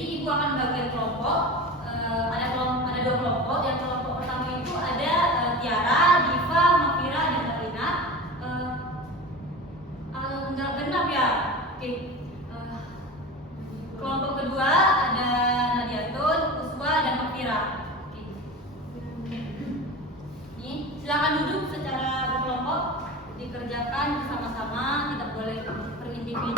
Jadi ibu akan bagian kelompok. Ada dua kelompok. Yang kelompok pertama itu ada Tiara, Diva, Mafira, dan Karina. Enggak genap ya. Oke. Kelompok kedua ada Nadiatun, Uswa, dan Mafira. Oke. Ini silakan duduk secara berkelompok, dikerjakan bersama-sama, tidak boleh per individu.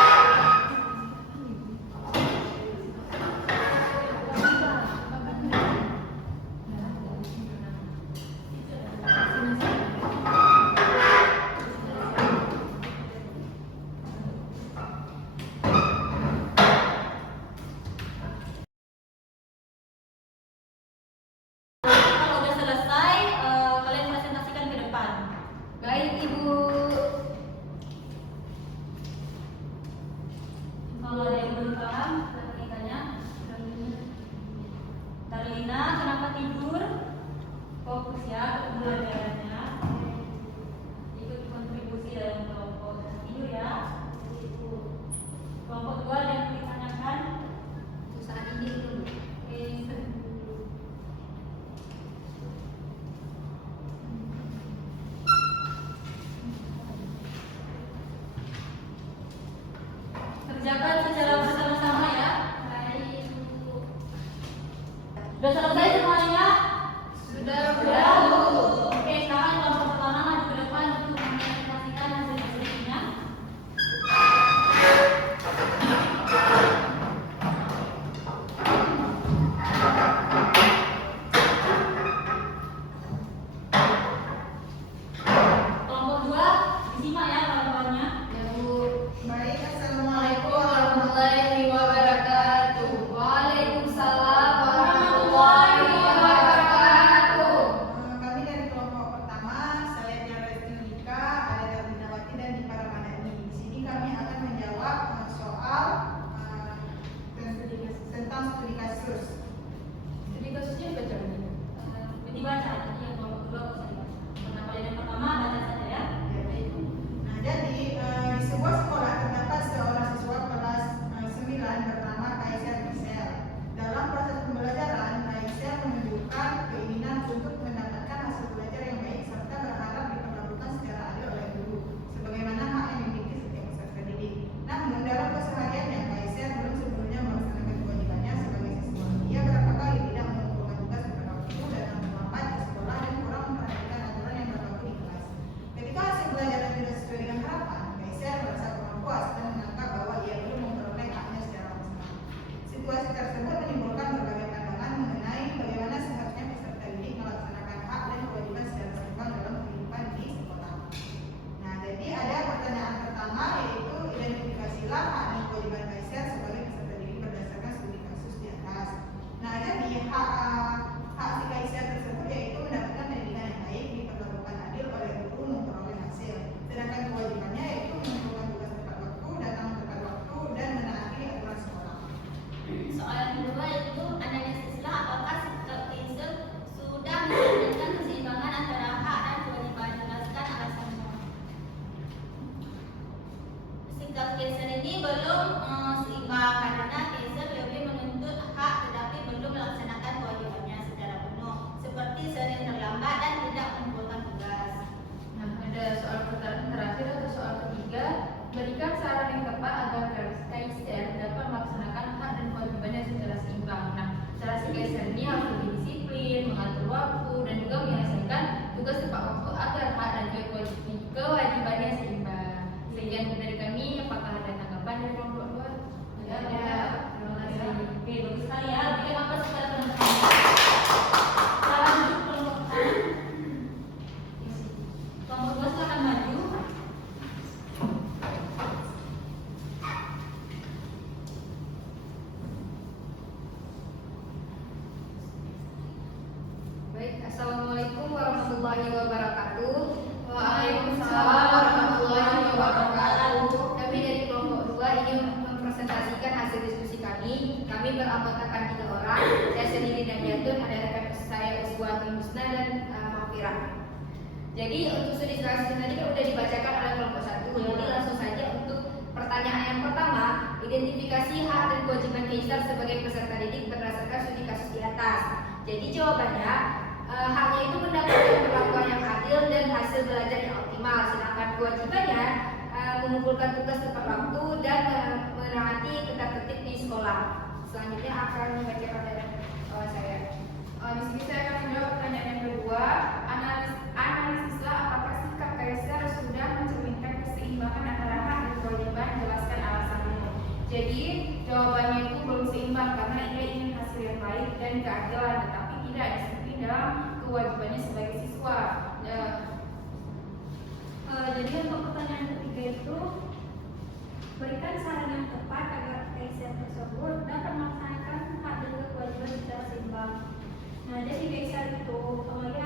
Kalau ada yang belum paham, silahkan tanya. Darlina, kenapa tidur? Fokus ya ke pembelajarannya. Ikut kontribusi dalam kelompok. Tidur ya. Kelompok dua ada yang ditanyakan? Saat ini dulu. Kerjakan secara bersama-sama ya. Baik. Sudah selesai semuanya? Sudah. Oke, sekarang kelompok pertama maju ke depan untuk mempresentasikan hasil-hasilnya. Kelompok dua disimak ya kawan-kawannya. Ya Bu. Baik, assalamualaikum warahmatullahi wabarakatuh. Waalaikumsalam warahmatullahi wabarakatuh. Kami dari kelompok pertama, saya Resti Nika, ada Darminawati dan Dipa Ramadhani. Di sini kami akan menjawab soal tentang studi kasus. Jadi kasusnya dibaca dulu. Dibaca, nanti yang kelompok kedua bisa dibaca. Karena pada yang pertama baca saja ya. Nah, jadi di sebuah sekolah terdapat seorang siswa kelas 9 bernama Kaisar Michel. Dalam proses pembelajaran, Kaisar menunjukkan keinginan untuk mendapatkan hasil belajar yang baik serta berharap diperlakukan secara adil oleh guru, sebagaimana hak yang dimiliki setiap peserta didik. Namun dalam kesehariannya, Kaisar belum sebelumnya melaksanakan kewajibannya sebagai siswa. Ia berapa kali tidak mengumpulkan tugas pada waktu, datang terlambat ke sekolah, dan kurang memperhatikan aturan yang berlaku di kelas. Ketika hasil belajarnya tidak sesuai dengan harapan, Kaisar merasa kurang puas dan menganggap bahwa ia belum memperoleh haknya secara maksimal. Situasi tersebut menimbulkan berbagai pandangan mengenai bagaimana seharusnya peserta didik melaksanakan hak dan kewajiban secara seimbang dalam kehidupan di sekolah. Nah, jadi ada pertanyaan pertama, yaitu identifikasilah hak dan kewajiban Kaisar sebagai peserta didik berdasarkan studi kasus di atas. Nah, jadi hak si Kaisar tersebut yaitu mendapatkan pendidikan yang baik, diperlakukan adil oleh guru, memperoleh hasil. Sedangkan kewajibannya yaitu mengumpulkan tugas tepat waktu, datang tepat waktu, dan menaati aturan sekolah. Soal yang kedua yaitu analisislah apakah sikap Kaisar sudah mencerminkan keseimbangan antara hak dan kewajiban. Jelaskan alasannya. Sikap Kaisar ini belum seimbang karena Kaisar lebih menuntut hak tetapi belum melaksanakan kewajibannya secara penuh, seperti sering terlambat dan tidak mengumpulkan tugas. Nah, ada soal pertanyaan terakhir atau soal ketiga. Berikan saran yang tepat agar Kaisar dapat melaksanakan hak dan kewajibannya secara seimbang. Nah, cara si Kaisar ini harus lebih disiplin, mengatur waktu, dan juga menyelesaikan tugas tepat waktu agar hak dan kewajibannya seimbang. Sekian dari kami. Apakah ada tanggapan dari kelompok dua? Ya, Ada. terima kasih. Oke, bagus sekali ya. Berikan apa secara penentuan. Salam duduk kelompok pertama. Kelompok dua silakan maju. Baik, assalamualaikum warahmatullahi wabarakatuh. Waalaikumsalam warahmatullahi wabarakatuh. Kami dari kelompok 2 ingin mempresentasikan hasil diskusi kami. Kami beranggotakan 3 orang. Saya sendiri dan Yatun, ada rekan saya Uswatun Husna dan Mafira. Jadi untuk studi kasus tadi kan sudah dibacakan oleh kelompok 1. Jadi langsung saja untuk pertanyaan yang pertama, Identifikasi hak dan kewajiban Kaisar sebagai peserta didik berdasarkan studi kasus di atas. Jadi jawabannya, haknya itu mendapatkan perlakuan yang adil dan hasil belajar yang optimal. Sedangkan kewajibannya mengumpulkan tugas tepat waktu dan menaati tata tertib di sekolah. Selanjutnya akan membacakan dari saya. Di sini saya akan menjawab pertanyaan yang kedua. Analisislah apakah sikap Kaisar sudah mencerminkan keseimbangan antara hak dan kewajiban. Jelaskan alasannya. Jadi jawabannya itu belum seimbang karena ia ingin hasil yang baik dan keadilan, tetapi tidak disiplin dalam kewajibannya sebagai siswa. Jadi untuk pertanyaan ketiga itu, berikan saran yang tepat agar Kaisar tersebut dapat melaksanakan hak dan kewajiban secara seimbang. Nah, jadi Kaisar itu dia